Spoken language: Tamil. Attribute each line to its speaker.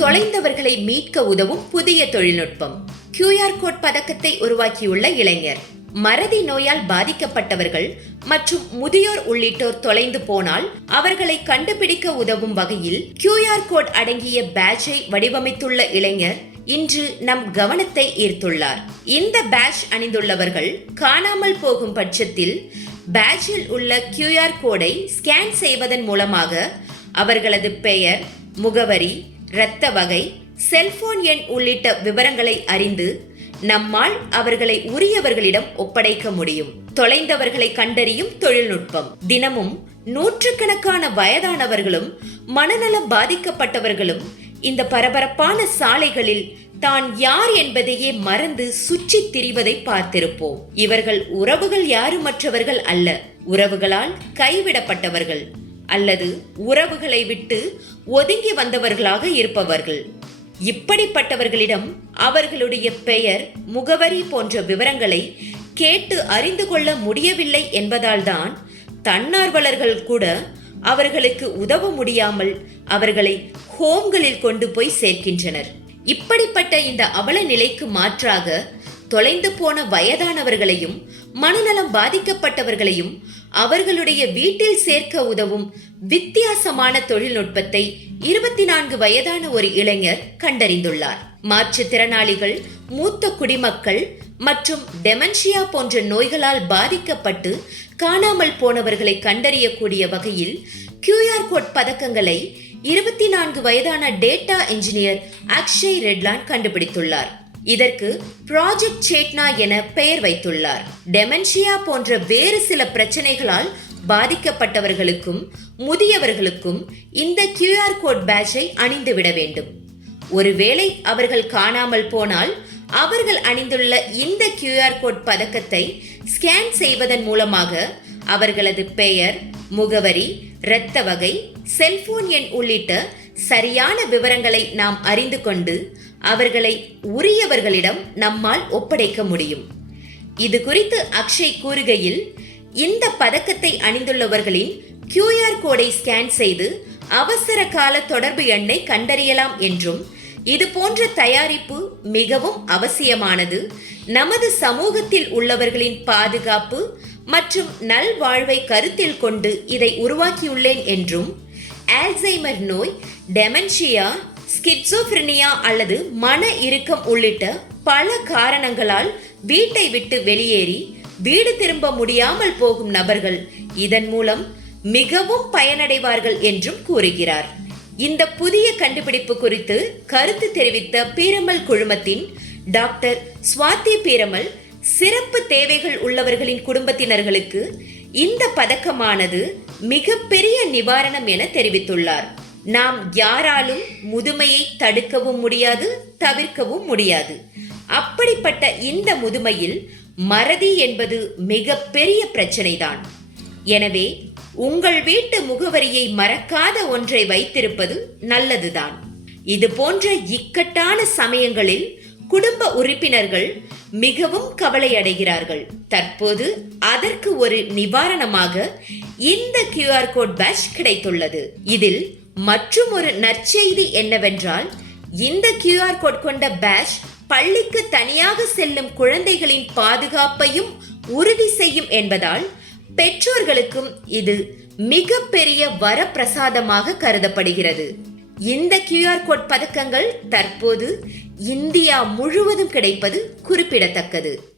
Speaker 1: தொலைந்தவர்களை மீட்க உதவும் புதிய தொழில்நுட்பம். கியூஆர் கோட் பதக்கத்தை உருவாக்கியுள்ள இளைஞர். மறதி நோயால் பாதிக்கப்பட்டவர்கள் மற்றும் முதியோர் உள்ளிட்டோர் தொலைந்து போனால் அவர்களை கண்டுபிடிக்க உதவும் வகையில் கியூஆர் கோட் அடங்கிய பேட்சை வடிவமைத்துள்ள இளைஞர் இன்று நம் கவனத்தை ஈர்த்துள்ளார். இந்த பேட்ச் அணிந்துள்ளவர்கள் காணாமல் போகும் பட்சத்தில் பேட்சில் உள்ள கியூஆர் கோடை ஸ்கேன் செய்வதன் மூலமாக அவர்களது பெயர் முகவரி இரத்த வகை செல்போன் எண் உள்ளிட்ட விவரங்களை அறிந்து நம்மால் அவர்களை உரியவர்களிடம் ஒப்படைக்க முடியும். தொலைந்தவர்களை கண்டறியும் தொழில்நுட்பம். தினமும் நூற்றுக்கணக்கான வயதானவர்களும் மனநலம் பாதிக்கப்பட்டவர்களும் இந்த பரபரப்பான சாலைகளில் தான் யார் என்பதையே மறந்து சுற்றி திரிவதை பார்த்திருப்போம். இவர்கள் உறவுகள் யாருமற்றவர்கள் அல்ல. உறவுகளால் கைவிடப்பட்டவர்கள். அல்லது உறவுகளை விட்டு ஒதுங்கி வந்தவர்களாக இருப்பவர்கள். இப்படிப்பட்டவர்களிடம் அவர்களுடைய பெயர் முகவரி போன்ற விவரங்களை கேட்டு அறிந்து கொள்ள முடியவில்லை என்பதால்தான் தன்னார்வலர்கள் கூட அவர்களுக்கு உதவ முடியாமல் அவர்களை ஹோம்களில் கொண்டு போய் சேர்க்கின்றனர். இப்படிப்பட்ட இந்த அவல நிலைக்கு மாற்றாக தொலைந்து போன வயதானவர்களையும் மனநலம் பாதிக்கப்பட்டவர்களையும் அவர்களுடைய வீட்டில் சேர்க்க உதவும் வித்தியாசமான தொழில்நுட்பத்தை இருபத்தி நான்கு வயதான ஒரு இளைஞர் கண்டறிந்துள்ளார். மாற்றுத்திறனாளிகள் மூத்த குடிமக்கள் மற்றும் டெமன்ஷியா போன்ற நோய்களால் பாதிக்கப்பட்டு காணாமல் போனவர்களை கண்டறியக்கூடிய வகையில் கியூஆர் கோட் பதக்கங்களை இருபத்தி நான்கு வயதான டேட்டா இன்ஜினியர் அக்ஷய் ரெட்லான் கண்டுபிடித்துள்ளார். இதற்கு ப்ராஜெக்ட் சேட்னா என பெயர் வைத்துள்ளார். டெமென்ஷியா போன்ற வேறு சில பிரச்சனைகளால் பாதிக்கப்பட்டவர்களுக்கும் முதியவர்களுக்கும் இந்த கியூஆர் கோட் பேட்சை அணிந்துவிட வேண்டும். ஒருவேளை அவர்கள் காணாமல் போனால் அவர்கள் அணிந்துள்ள இந்த கியூஆர் கோட் பதக்கத்தை ஸ்கேன் செய்வதன் மூலமாக அவர்களது பெயர் முகவரி இரத்த வகை செல்போன் எண் உள்ளிட்ட சரியான விவரங்களை நாம் அறிந்து கொண்டு அவர்களை உரியவர்களிடம் நம்மால் ஒப்படைக்க முடியும். இது குறித்து அக்ஷய் கூறுகையில் இந்த பதக்கத்தை அணிந்துள்ளவர்களின் கியூஆர் கோடை ஸ்கேன் செய்து அவசர கால தொடர்பு எண்ணை கண்டறியலாம் என்றும் இது போன்ற தயாரிப்பு மிகவும் அவசியமானது. நமது சமூகத்தில் உள்ளவர்களின் பாதுகாப்பு மற்றும் நல்வாழ்வை கருத்தில் கொண்டு இதை உருவாக்கியுள்ளேன் என்றும் ஆல்சைமர் நோய் டெமன்ஷியா ஸ்கிட்சோஃப்ரினியா அல்லது மன இறுக்கம் உள்ளிட்ட பல காரணங்களால் வீட்டை விட்டு வெளியேறி வீடு திரும்ப முடியாமல் போகும் நபர்கள் இதன் மூலம் மிகவும் பயனடைவார்கள் என்றும் கூறுகிறார். இந்த புதிய கண்டுபிடிப்பு குறித்து கருத்து தெரிவித்த பீரமல் குழுமத்தின் டாக்டர் சுவாதி பீரமல் சிறப்பு தேவைகள் உள்ளவர்களின் குடும்பத்தினர்களுக்கு இந்த பதக்கமானது மிகப்பெரிய நிவாரணம் என தெரிவித்துள்ளார். நாம் யாராலும் முதுமையை தடுக்கவும் முடியாது தவிர்க்கவும் முடியாது. அப்படிப்பட்ட இந்த முதுமையில் மறதி என்பது மிகப்பெரிய பிரச்சனைதான். எனவே உங்கள் வீட்டு முகவரியை மறக்காத ஒன்றை வைத்திருப்பது நல்லதுதான். இது போன்ற இக்கட்டான சமயங்களில் குடும்ப உறுப்பினர்கள் மிகவும் கவலையடைகிறார்கள். தற்போது அதற்கு ஒரு நிவாரணமாக இந்த கியூஆர் கோட் பேட்ச் கிடைத்துள்ளது. இதில் மற்றும் ஒரு நற்செய்தி என்னவென்றால் இந்த கியூஆர் கோட் கொண்ட பேஷ் பள்ளிக்கு தனியாக செல்லும் குழந்தைகளின் பாதுகாப்பையும் உறுதி செய்யும் என்பதால் பெற்றோர்களுக்கும் இது மிகப்பெரிய வரப்பிரசாதமாக கருதப்படுகிறது. இந்த கியூஆர் கோட் பதக்கங்கள் தற்போது இந்தியா முழுவதும் கிடைப்பது குறிப்பிடத்தக்கது.